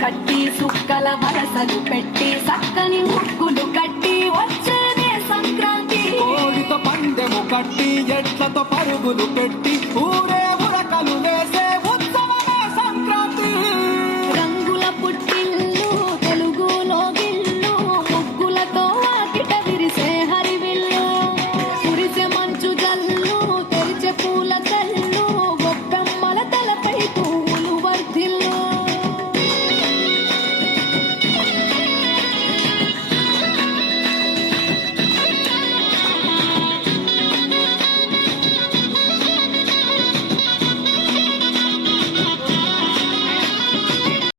కట్టి సుక్కల వరసలు పెట్టి చక్కని ముగ్గులు కట్టి వచ్చేదే సంక్రాంతి. కోడితో పందెము కట్టి ఎట్లతో పరుగులు పెట్టి ఊరే